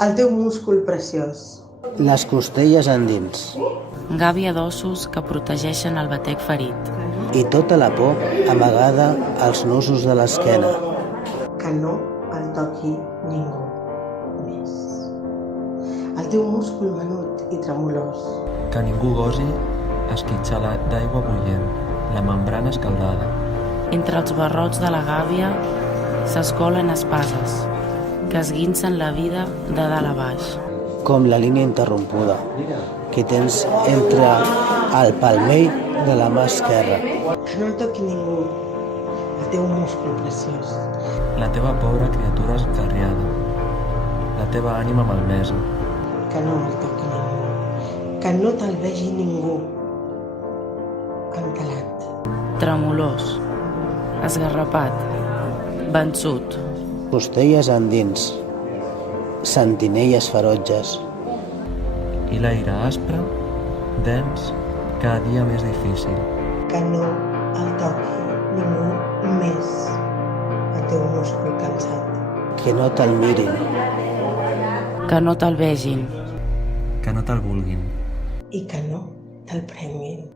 El teu múscul preciós. Les costelles endins. Gàbia d'ossos que protegeixen el batec ferit. I tota la por amagada als nusos de l'esquena. Que no el toqui ningú més. El teu múscul menut i tremolós. Que ningú gosi esquitxar d'aigua bullent, la membrana escaldada. Entre els barrots de la gàbia s'escolen espases que esguinçen la vida de dalt a baix. Com la línia interrompuda que tens entre el palmell de la mà esquerra. Que no el toqui ningú. El teu múscul preciós. La teva pobra criatura esgarriada, la teva ànima malmesa. Que no el toqui ningú. Que no te'l vegi ningú. Encalat. Tremolós, esgarrapat, vençut. Costelles endins. Sentinelles ferotges. I l'aire aspre, dens, cada dia més difícil. Que no el toqui ningú més. El teu múscul cansat. Que no te'l mirin. Que no te'l vegin. Que no te'l vulguin. I que no te'l prenguin.